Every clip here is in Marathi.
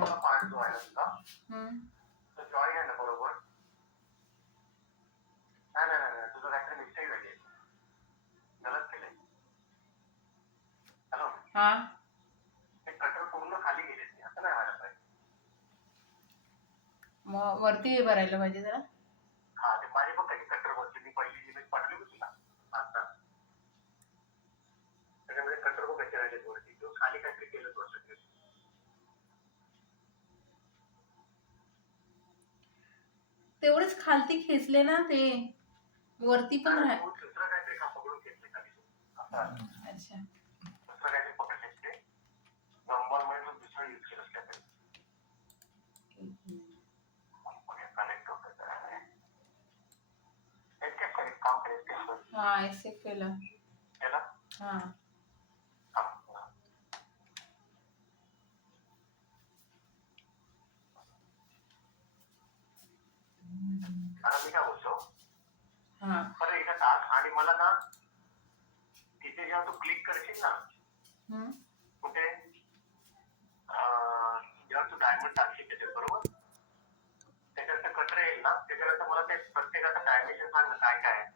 वाला पार्ट जो आहे ना तुझा, हम्म. तो जॉईन आहे ना बरोबर? नाही नाही नाही नाही, तुझं काहीतरी मिस्टेक झाली, गलत केलंय. हॅलो, हा. ते कटर पूर्ण खाली गेले, असं नाही व्हायला पाहिजे. मग वरती भरायला पाहिजे जरा. हा, ते माझी बघ कशी कटर वरती, मी पहिली इमेज पाठवली होती तुला आता, त्याच्यामध्ये कटर बघ कशी राहिले वरती, तो खाली काहीतरी केलं तो असं. तेवढेच खालती खेचले ना ते, वरती पण राह. दुसरं काहीतरी का पकडून घेतले खाली असं. अच्छा. दुसरं काहीतरी पकडले ते नंबर मध्ये तो दुसरा यूज केलं काहीतरी कनेक्ट होतं. काम करायचं हा एक्सेप्ट केलं. केलं. हा. आता मी काय बोलतो, हा. बरं इथं टाक आणि मला ना तिथे जेव्हा तू क्लिक करशील ना कुठे, जेव्हा तू डायमंड टाकशील त्याच्यात बरोबर, त्याच्यानंतर कटर येईल ना, त्याच्यानंतर मला ते प्रत्येकाचं डायमेन्शन सांग ना काय काय आहे.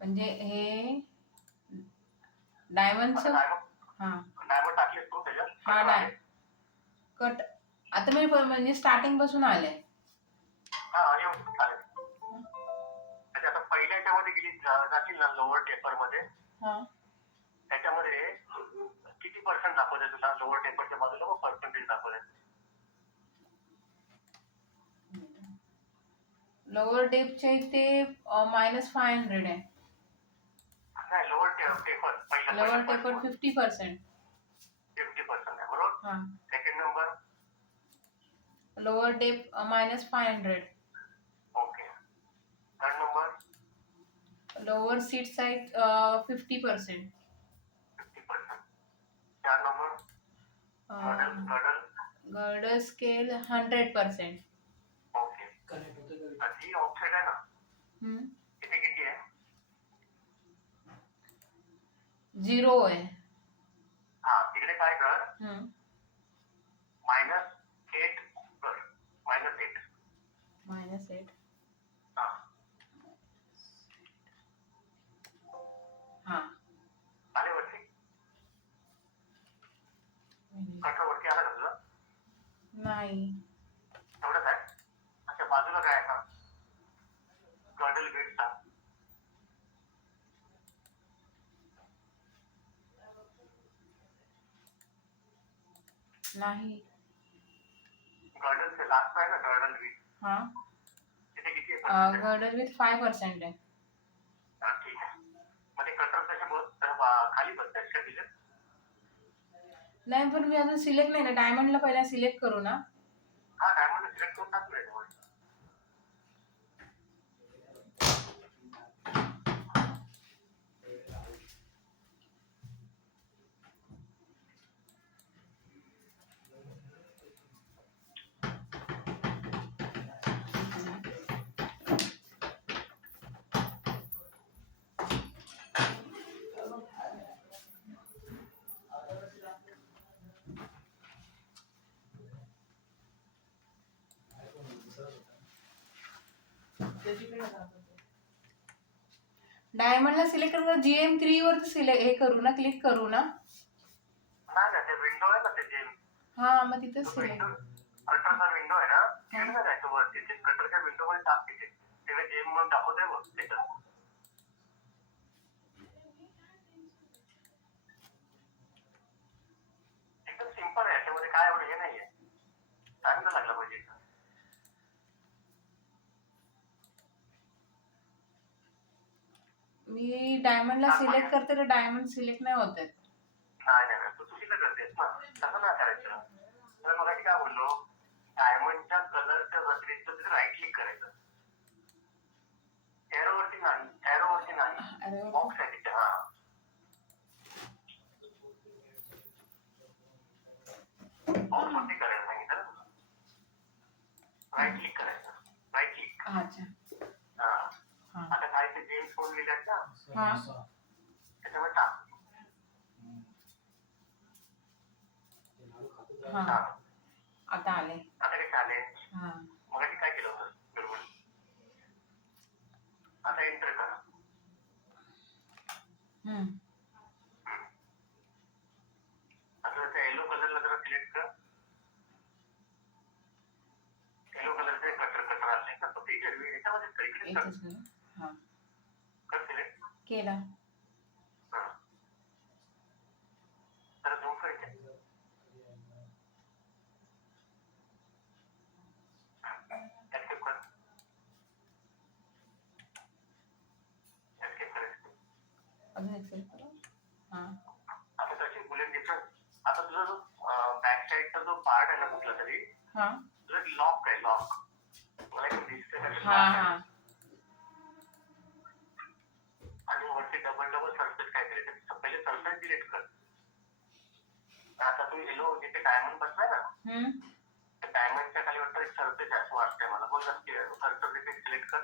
म्हणजे हे डायमंडचं. हा. डायमंड टाकलेस तू त्याच्यात? हा डाय कट. आता मी म्हणजे स्टार्टिंग पासून आले. हा आणि चालेल. म्हणजे आता पहिल्या याच्यामध्ये गेली जाशील ना लोअर टेपर मध्ये, त्याच्यामध्ये किती पर्सेंट दाखवते तुला? लोअर टेपरच्या बाजूला मग पर्सेंटेज दाखवते. लोअर डेपच्या इथे -500 आहे. नाही, लोअर टेपर पहिला लोअर टेपर 50%. 50% आहे बरोबर. हा. सेकंड नंबर लोअर डेप -500. Okay. Third number lower seat size 50%. 50%. चार नंबर गर्डर स्केल 100%. ओके. ही ऑफसेट आहे ना, इथे किती आहे? 0 आहे. हा, तिकडे काय कर, -8 कर. -8. -8. हा. हा. आले वरती? कटर वरती आला का तुझा? नाही. एवढंच आहे. अच्छा, बाजूला काय आहे का गर्डल ग्रिडचा? नाही. गर्डलचे लास्ट आहे ना गर्डल ग्रिड? हा. तिथे किती आहे? गर्डर विथ 5% आहे. हा, ठीक आहे. मग ते कटर कसे खाली बसतायत का तिथे? नाही, पण मी अजून सिलेक्ट नाही ना. डायमंडला पहिला सिलेक्ट करू ना. हा, डायमंड सिलेक्ट करून टाकू. डायमंडला सिलेक्ट करू, GM3 वरती सिलेक्ट हे करू ना, क्लिक करू ना. नाही ना, ते विंडो आहे ना ते जेम. हा, मग तिथे सिलेक्ट. कटरचा विंडो आहे ना, तिकडे नाही जायचं वरती. ते कटरच्या विंडो मध्ये टाक तिथे. तिकडे जेम म्हणून दाखवतंय बघ त्याच्यात. एकदम सिंपल आहे, याच्यामध्ये काय एवढं हे नाहीये. टाइम तर लागला पाहिजे. मी डायमंडला सिलेक्ट करते तर डायमंड सिलेक्ट नाही होत आहे. नाही नाही, तू चुकीचं करतेस ना, तसं नाही करायचं. तर मग काय बोललो, डायमंडच्या कलरच्या व्यतिरिक्त तिथे राईट क्लिक करायचं. एरोवरती नाही, बॉक्स आहे तिथे. हा, बॉक्स वरती करायला सांगितलं ना तुला. राईट क्लिक करायचं, राईट क्लिक. अच्छा. हा, आता काय ते जेम्स कोण लिहिलेत ना, हा. त्याच्यावर टाक. हा हा आता आले. आता कसे आले? हा मगाशी काय केलं होतं बरोबर? आता एंटर करा. आता त्या येलो कलरला जरा सिलेक्ट कर. येलो कलरचे कटर आले का? फक्त याच्यामध्ये इकडेच कर. एकच मिनिट. हा कर सिलेक्ट. केला. हा जरा झूम करायचे. एस्केप कर. एस्केप करायचं. अजून एक्सेप्ट करू. हा आता कशी बुलेट डिफरन्स. आता तुझा जो बॅक साईडचा जो पार्ट आहे ना कुठला तरी हा तुझा लॉक आहे लॉक. मला एक दिसतंय का ते हा लॉक हा आहे. आणि वरती डबल डबल सरफेस काय करायचं? पहिले सरफेस डिलीट कर. आता तू येलो जिथे डायमंड बसलाय ना त्या डायमंडच्या खाली वाटतं एक सरफेस आहे असं वाटतंय मला. बोल नक्की सरफेस सिलेक्ट कर.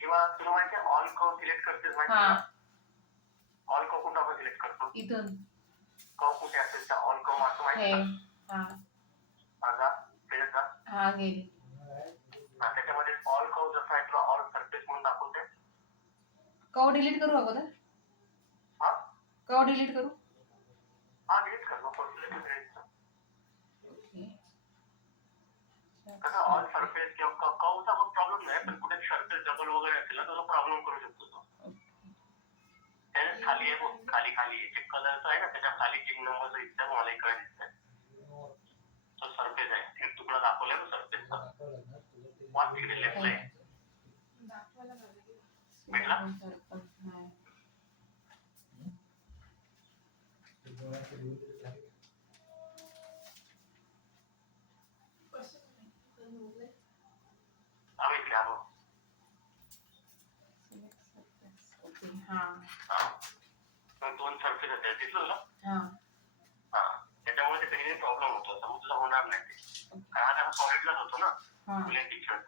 किंवा तुला माहिती आहे ऑल कर्व सिलेक्ट करतेस माहिती हा आहे? ऑल कर्व कुठं आपण सिलेक्ट करतो? इथून कर्व कुठे असेल त्या ऑल कर्व असं माहिती हे आहे का? हा माझा त्याच्यात जा. हा गेली. त्याच्यामध्ये ऑल कर्व जसं आहे तुला ऑल सरफेस म्हणून दाखवते. कव डिलीट करू अगोदर. हा कव डिलीट करू. हा डिलीट कर नको सिलेक्ट करायचं. ओके कसं ऑल सरफेस किंवा कर्वचा खूप प्रॉब्लेम नाही पण कुठे सरफेस डबल वगैरे असेल ना तुला प्रॉब्लेम करू शकतो तो. त्याच्यात खाली आहे बघ खाली खाली जे कलरचं आहे ना त्याच्या खाली 3 नंबरचं इथं मला इकडे दिसतंय. तो सरफेस आहे एक तुकडा दाखवलाय ना सरफेसचा. वन तिकडे लेफ्ट आहे. भेटला? इकडे हा बघ. ओके हा हा 2 सरफेस आहेत दिसलं ना? हा हा त्याच्यामुळे ते काही प्रॉब्लेम होतो. समज तुला होणार नाही ते. कारण आता सॉलिडलाच होतो ना हा बुलेट डिफरन्स.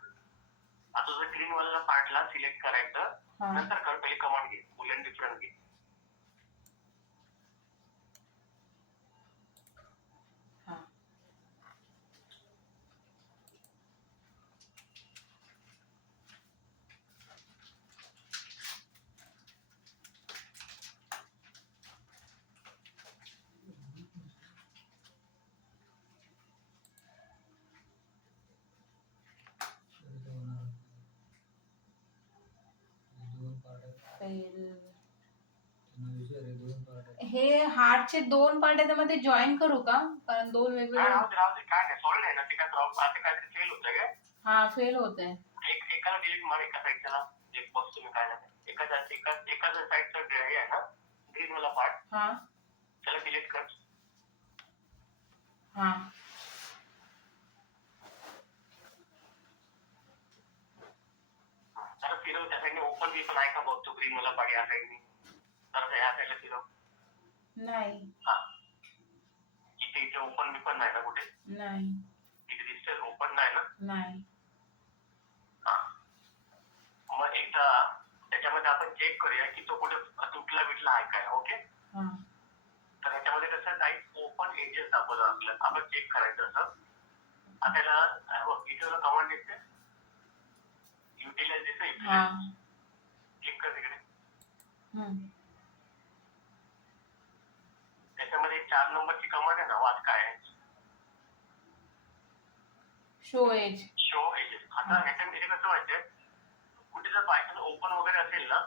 आता तुझं ग्रीन वाला पार्टला सिलेक्ट करायचं. हा नंतर कर पहिले कमांड घे बुलेट डिफरन्स घे. हा हे हार्टचे 2 पार्ट आहे त्यामध्ये जॉईन करू का? कारण 2 वेगवेगळे राहू दे काय नाही सॉलिड आहे ना ते काय प्रॉब्लेम आता काहीतरी फेल होतंय काय? हा फेल होत आहे. एकाला डिलीट मार एका साईडला एक बघतो मी काय झालं. एका साईडचा हे आहे ना ग्रीन वाला पार्ट हा त्याला डिलीट कर. हा जरा फिरव त्या साईडने ओपन बी पण आहे का बघतो ग्रीन वाला पार्ट या साईडने. जरा या साईडला फिरव. नाही हा इथे ओपन बी पण नाही ना कुठे? नाही इथे दिसतंय ओपन नाही ना? नाही हा मग एकदा त्याच्यामध्ये आपण चेक करूया की तो कुठे तुटला बिटला आहे काय. ओके हा तर ह्याच्यामध्ये कसं काही ओपन एजेस दाखवलं आपल्याला. आपण चेक करायचं असं. आपल्याला बघ इथे कमांड दिसते युटिलाइज दिसते हा क्लिक कर तिकडे. त्याच्यामध्ये 4 नंबरची कमांड आहे ना वाच काय आहे. Show edge show edges. आता ह्याच्यामध्ये कसं माहितीये कुठे जर बायचान्स ओपन वगैरे असेल ना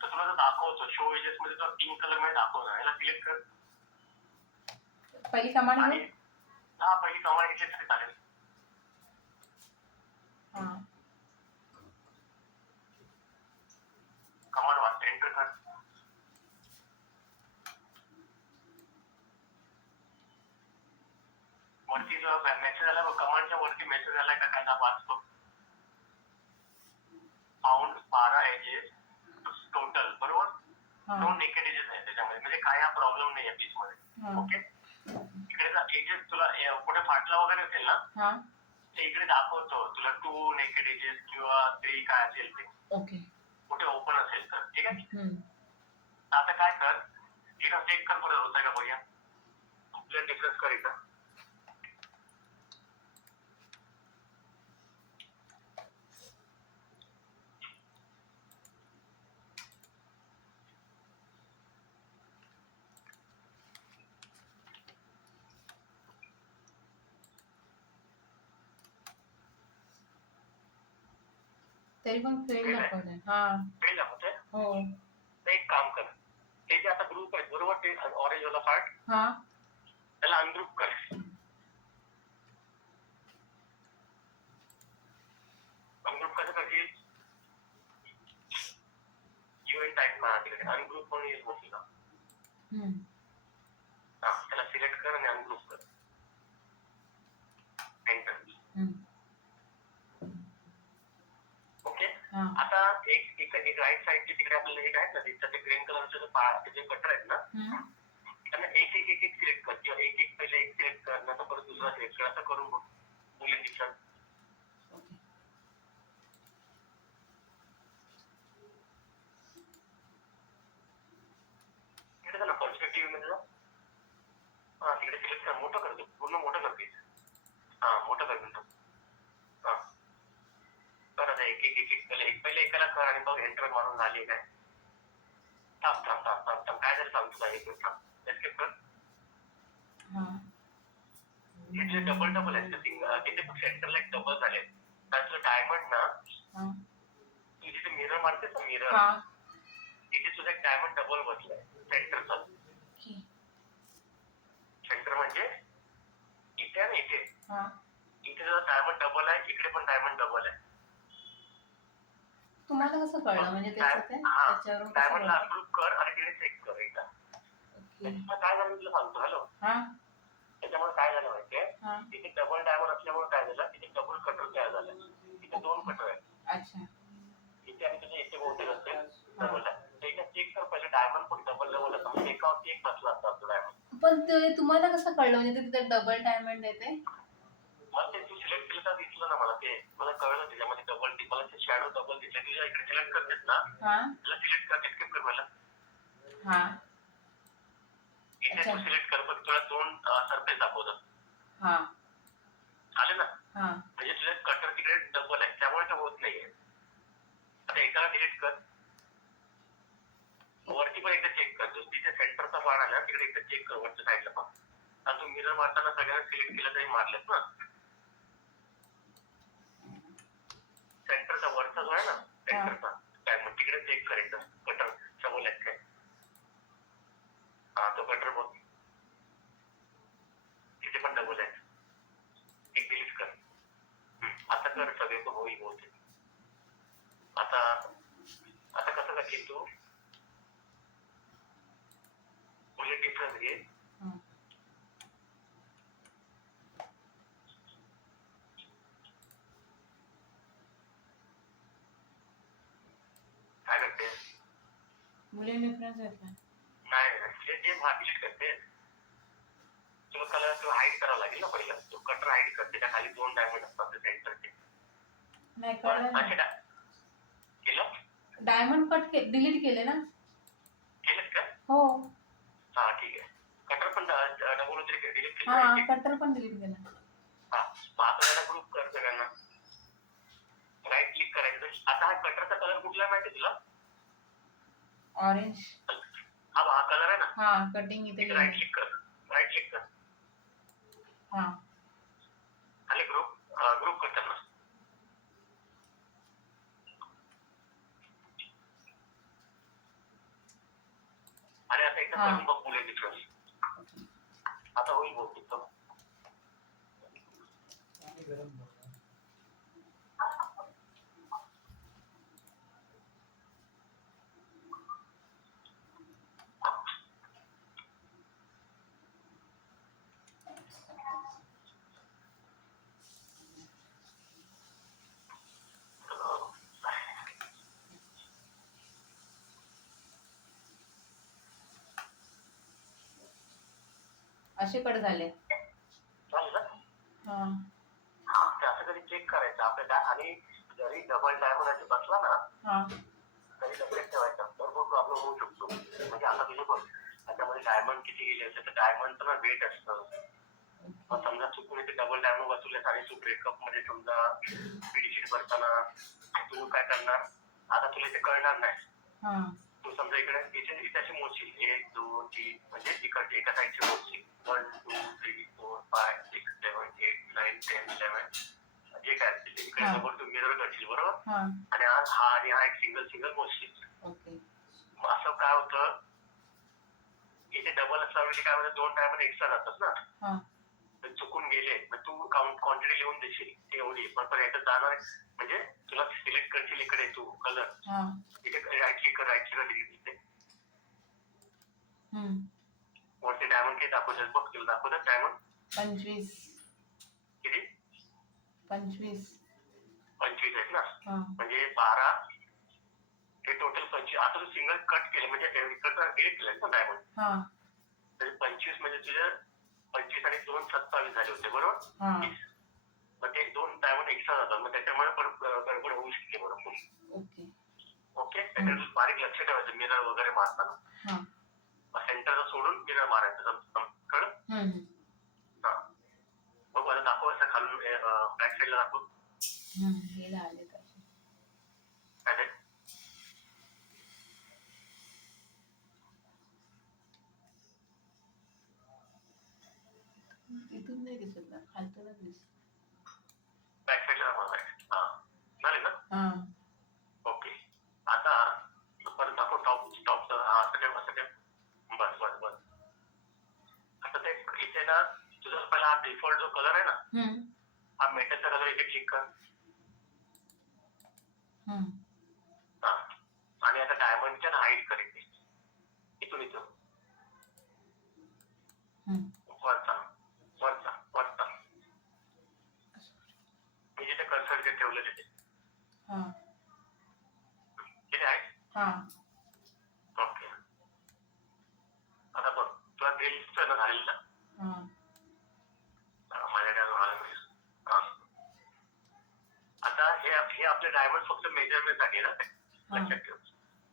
तर तुला जर दाखवतो शो एजेस मध्ये तुला पिंक कलर मध्ये दाखवणार. याला क्लिक कर. पहिली कमांड आणि हा पहिली कमांड घेतली तरी चालेल. हा कमांड वाच एंटर कर. वरती जो मेसेज आला कमांडच्या वरती मेसेज आलाय का काय वाचतो. फाउंड 12 एजेस टोटल बरोबर. 2 नेकेड एजेस आहे त्याच्यामध्ये म्हणजे काय हा प्रॉब्लेम नाही आहे पीस मध्ये. ओके इकडे जर एजेस तुला कुठे फाटला वगैरे असेल ना ते इकडे दाखवतो तुला 2 नेकेड एजेस किंवा 3 काय असेल ते. ओके कुठे ओपन असेल तर ठीक आहे. हम्म आता काय कर कर एकदा. तरी पण फेल Fail आहे? दाखवलंय. हा. फेल दाखवतंय? हो. तर एक काम कर, ते जे आता ग्रुप आहेत बरोबर, ते ऑरेंज वाला पार्ट हा. त्याला अनग्रुप कर. अनग्रुप कसं करशील? इव्हेंट टाईप म्हणा तिकडे अनग्रुप म्हणून येईल मग तुला. हम्म. हा, त्याला सिलेक्ट कर आणि अनग्रुप कर. एंटर. हम्म. ओके. हा. आता एक राईट साईडचे तिकडे आपल्याला एक आहेत ना, ते ग्रीन कलरचे जे कटर आहेत ना, हम्म. त्यांना एक सिलेक्ट कर, किंवा एक पहिले एक सिलेक्ट कर, नंतर परत दुसरा सिलेक्ट कर, असं करून बघ मुली दिसतात. ओके. तिकडे ना पर्स्पेक्टिव्ह मध्ये जा. हा, तिकडे सिलेक्ट कर, मोठं कर, पूर्ण मोठं कर प्लीज. हा, मोठं कर नंतर. हा, कर आता एक पहिले एकाला कर आणि बघ एंटर मारून झाली काय. थांब काय झालं सांग तुला, एक मिनिट थांब, एस्केप कर. हा. हे जे डबल आहेत ते तिथे सेंटरला एक डबल झाले, त्यातलं डायमंड ना, हा. तू जिथे मिरर मारतेस ना मिरर, हा. तिथे तुझा एक डायमंड डबल बसलाय सेंटरचा. ओके. सेंटर म्हणजे इथे आहे ना, इथे हा. इथे जर डायमंड डबल आहे, इकडे पण डायमंड डबल आहे. तुम्हाला कसं कळलं, म्हणजे त्याचं ते हा, त्याच्यावरून कसं डायमंडला कळलं? अनग्रुप कर आणि तिकडे चेक कर एकदा. ओके. त्याच्यामुळे काय झालं तुला सांगतो. हॅलो. हा. त्याच्यामुळे काय झालं माहितीये, हा. तिथे डबल डायमंड असल्यामुळे काय झालं, तिथे डबल कटर तयार झालं. तिथे दोन कटर आहेत. अच्छा. इथे आणि तुझ्या इथे बहुतेक असते डबल आहे. एकदा चेक कर पहिले, डायमंड पण डबल असतं, म्हणजे एकावरती एक बसला असता आपला डायमंड. पण ते तुम्हाला कसं कळलं, म्हणजे तिथे डबल डायमंड येते? मला ते तू सिलेक्ट केलं तर दिसलं ना, मला ते मला कळलं त्याच्यामध्ये डबल, मला ते शॅडो डबल दिसले. तुझ्या इकडे सिलेक्ट करतेस ना, हा. त्याला सिलेक्ट कर, एस्केप कर मला. हा. इथे तू सिलेक्ट कर, पण तुला दोन सरफेस दाखवतात. हा. आले ना. हा. म्हणजे तुझ्या कटर तिकडे डबल आहे, त्यामुळे ते होत नाहीये. आता एकाला डिलीट कर, वरती पण एकदा चेक कर, तू तिथे सेंटरचा बाण आला तिकडे एकदा चेक कर, वरच्या साईडला पण. आणि तू मिरर मारताना सगळ्यांना सिलेक्ट केलं तरी मारलेत ना. सेंटरचा वरचा जो आहे ना, सेंटरचा डायमंड तिकडे चेक कर एकदा, कटर समोर आहेत काय. हा, तो कटर बघ, तिथे पण डबल आहे. एक डिलीट कर. आता कर सगळे, तो होईल बहुतेक. आता कसं करशील तू, बुलेट डिफरन्स घे. काय करते, बुलेट डिफरन्स येतोय? नाही जे डिलीट करते तुला कलर, तो हाईड करावा लागेल ना पहिला. तो कटर हाईड करते, त्या खाली दोन डायमंड असतात सेंटरचे. नाही कळलं. केलं? डायमंड कट डिलीट केले ना? केलंस का? हो. हा, ठीक आहे. कटर पण डबल डिलीट केलं. हा, कटर पण डिलीट केला. हा, मग आता त्याला ग्रुप कर सगळ्यांना. राईट क्लिक करायचं. आता हा कटरचा कलर कुठला आहे माहिती तुला? ऑरेंज. हा कलर आहे ना. हा, कटिंग इथे राईट क्लिक कर, राईट क्लिक कर. हा. खाली ग्रुप करताना आणि आता एकदा करून बघ बुलेट डिफरन्स. आता होईल बहुतेक. असे कट झाले. हा, असं कधी चेक करायचं आपल्याला. आणि जरी डबल डायमंड बसला ना, तरी लक्षात ठेवायचा, भरपूर प्रॉब्लेम होऊ शकतो. म्हणजे आता तुझे बघ, त्याच्यामध्ये डायमंड किती गेले असेल तर डायमंडचं ना वेट असतं, मग समजा चुकून ते डबल डायमंड बसवलेस आणि तू ब्रेकअप मध्ये समजा बेडशीट भरताना तू काय करणार, आता तुला ते कळणार नाही. हा तू समजा इकडे इथे अशी मोजशील 1 2 3 म्हणजे इकडचे एका साईडची मोजशील 1 2 3 4 5 6 7 8 9 10 11 जे काय असतील इकडे हा. समोर तू मिरर करशील बरोबर, हा आणि आज हा आणि हा एक सिंगल मोजशील. ओके मग असं काय होतं, इथे डबल असल्यामुळे काय होतं, 2 डायमंड एक्स्ट्रा जातात ना. हा तर चुकून गेले मग तू क्वांटिटी लिहून देशील ते एवढी, पण याच्यात जाणार म्हणजे तुला सिलेक्ट करशील इकडे तू कलर, हा इथे राईट क्लिक कर इथे वरती डायमंड किती दाखवतात बघ, तुला दाखवतात डायमंड 25 किती 25 आहेत ना. हा म्हणजे 12 हे टोटल 25. आता तू सिंगल कट केले म्हणजे इकडचा डिलीट केलं ना डायमंड, हा तर 25 म्हणजे तुझे 25 आणि 2 27 झाले होते बरोबर. हा मग ते 2 डायमंड एक्स्ट्रा जातात, मग त्याच्यामुळे गडबड होऊ शकते बरोबर. ओके ओके, त्याच्यात बारीक लक्ष ठेवायचं मिरर वगैरे मारताना. हा सेंटरला सोडून मिरर मारायचं, कळलं. हा बघ मला दाखव असं खालून बॅक साईडला दाखव हे झाले तसे काय ते. इथून नाही दिसत ना, खालतूनच दिसत. बॅक साईडला दाखव. हा झाले ना. हा ओके, आता परत दाखव टॉपचं. हा असं ठेव बस. आता ते इथे ना तुझा पहिला हा डिफॉल्ट जो कलर आहे ना, हा मेटलचा कलर इथे क्लिक कर. हा आणि आता डायमंडच्या हाईड कर इथे, इथून वरचा मी जिथे कर्सर जे ठेवलं तिथे तिथे आहे. ओके, आता बघ तुला ड्रिल ना झालेलं ना. माझ्याकडे अजून आलं नाही. आता हे आपले डायमंड फक्त मेजरमेंट साठी ना, लक्षात ठेव.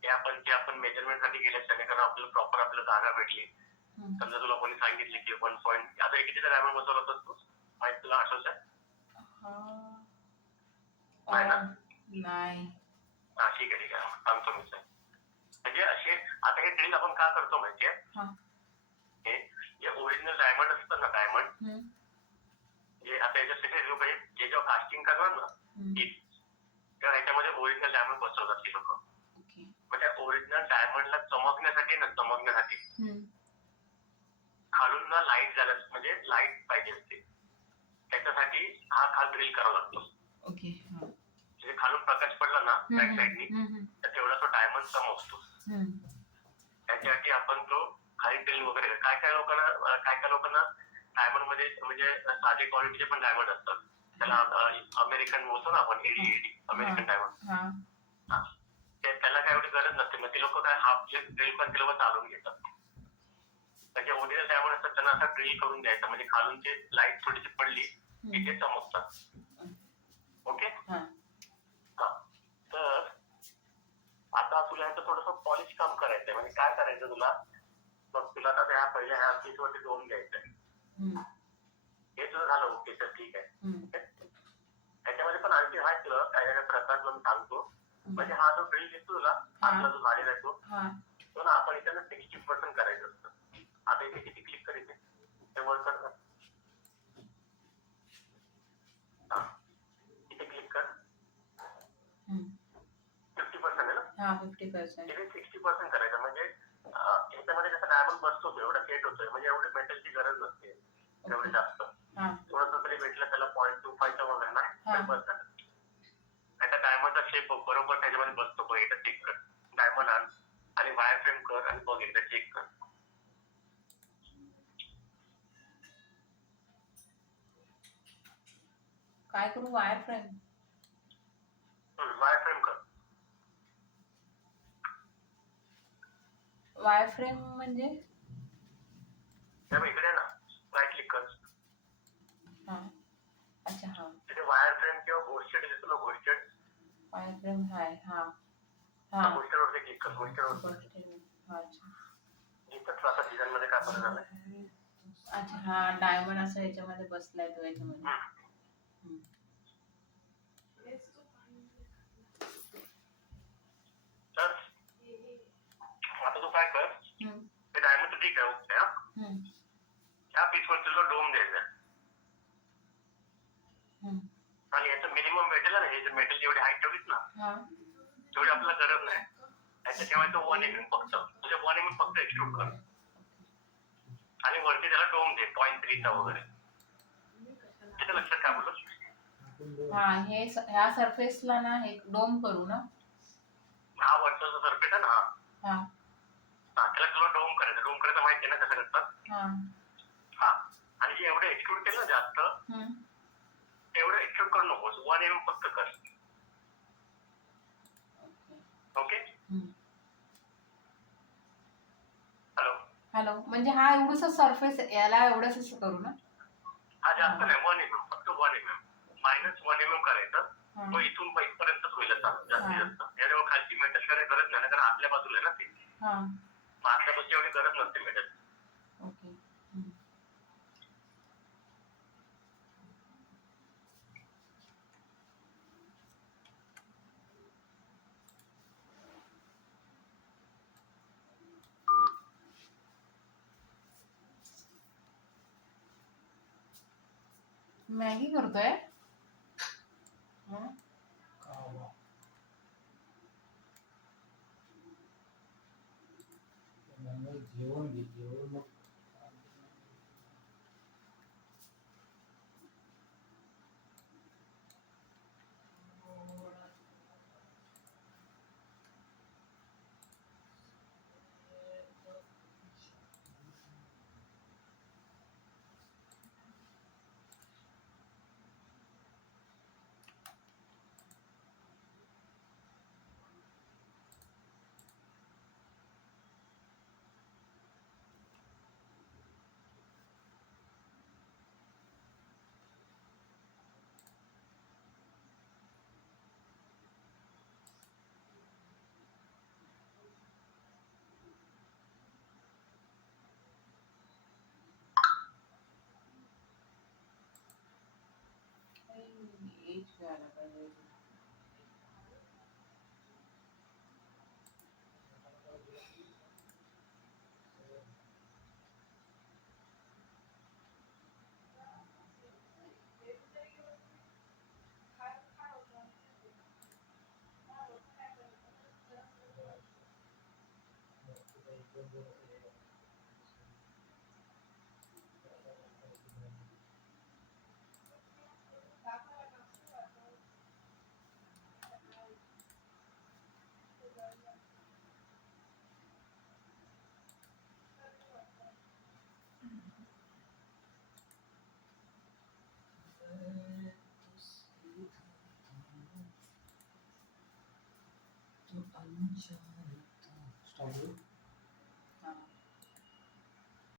जे आपण मेजरमेंट साठी गेले कारण आपल्याला प्रॉपर आपल्याला जागा भेटली. समजा तुला कोणी सांगितले की 1 पॉईंट, आता कितीचा डायमंड बसवला होता तू माहिती तुला आठवत आहे ना. नाही हा ठीक आहे सांगतो मी. म्हणजे असे आता हे ड्रिल आपण का करतो माहितीये, हे जे ओरिजिनल डायमंड असतं ना, डायमंड जे आता याच्यासाठी लोक जे जेव्हा कास्टिंग करणार ना तेव्हा याच्यामध्ये ओरिजिनल डायमंड बसवतात ती लोक. मग त्या ओरिजिनल डायमंडला चमकण्यासाठी खालून ना लाईट झालं म्हणजे लाईट पाहिजे असते, त्याच्यासाठी हा खाल ड्रिल करावा लागतो. म्हणजे खालून प्रकाश पडला ना बॅक साईडनी तर तेवढा तो डायमंड चमकतो. त्याच्यासाठी आपण तो खाली ड्रिल वगैरे काय लोकांना डायमंड मध्ये म्हणजे साधे क्वालिटीचे पण डायमंड असतात, त्याला अमेरिकन बोलतो ना आपण, एडी अमेरिकन डायमंड. त्याला काय एवढी गरज नसते, मग ते लोक काय हाफ ड्रिल पण ते लोक चालवून घेतात. म्हणजे ओरिजिनल डायमंड असतात त्यांना असा ड्रिल करून द्यायचा म्हणजे खालून ते लाईट थोडीशी पडली की ते चमकतात. ओके, तर आता तुला याचं थोडस पॉलिश काम करायचंय. म्हणजे काय करायचं तुला, मग तुला आता पहिल्या ह्या पीस वरती दोन घ्यायचंय. हे तुझं झालं ओके, तर ठीक आहे. त्याच्यामध्ये पण आणखी आहे तुला काय काय प्रकार मी सांगतो. म्हणजे हा जो ड्रिल दिसतो तुला आपला जो झालेला आहे तो ना आपण इथे 60% करायचं असतं. आता इथे किती क्लिक करायचे ते वर कर, इथे क्लिक कर. 50% आहे ना, 50%. इथे 60% करायचं. म्हणजे याच्यामध्ये कसं डायमंड बसतो एवढा सेट होतोय, म्हणजे एवढी मेटलची गरज नसते एवढी जास्त. थोडंसं तरी भेटलं त्याला 0.25 वगैरे ना तर बस. त्याचा डायमंडचा शेप बरोबर त्याच्यामध्ये बसतो. एकदा चेक कर, डायमंड आण आणि वायर फ्रेम कर आणि बघ एकदा चेक कर. काय करू, वायर फ्रेम कर. वायर फ्रेम म्हणजे इकडे ना राईट क्लिक कर. अच्छा हा, तिथे वायर फ्रेम किंवा गोस्टेड दिसतो ना, गोस्टेड वायर फ्रेम आहे. गोस्टेड वरती क्लिक कर. गोस्टेड वरती अच्छा इथं आता डिझाईन मध्ये काय फरक झालाय. अच्छा हा डायमंड असं ह्याच्यामध्ये बसलाय तो याच्यामध्ये. हम्म. तर आता तू काय कर, हम्म. ते डायमंड ठीक आहे, ओके. हम्म. ह्या पीसवर तुला डोम द्यायचा आहे. हम्म. आणि याचं मिनिमम भेटेल ना, हे जे मेटल जेवढी हाईट ठेवलीस ना हा तेवढी आपल्याला गरज नाही. याचं ठेवायचं 1 mm फक्त, म्हणजे 1 mm फक्त एक्सट्रूड कर आणि वरती त्याला डोम दे 0.3 चा वगैरे. तिथे लक्षात काय बोललो? हा हे ह्या सरफेसला ना हे डोम करू ना. हा वरचा जो सरफेस आहे ना, हा हा त्याला तुला डोम करायचं. डोम करायचं माहिती आहे ना कसं करतात? हा हा. आणि जे एवढं एक्सट्रूड केलं ना जास्त, हम्म. तेवढं एक्सट्रूड करू नकोस, 1 mm फक्त कर. ओके. हम्म. हॅलो. हॅलो म्हणजे हा एवढंसं सरफेस याला एवढंच करू ना. हा जास्त नाही, 1 mm फक्त 1 mm, -1 mm करायचं. हा. तो इथून पर्यंतच होईल आता जास्तीत हा. जास्त. याच्यावर खालची मेटल करायची गरज नाही ना, कारण आतल्या बाजूला आहे ना ते. हा मग आतल्या बाजूची एवढी गरज नसते मेटल. ओके. हम्म. मॅगी करतोय. हं? जेवण घे जेवण मग एज घ्यायला पाहिजे. स्टार्ट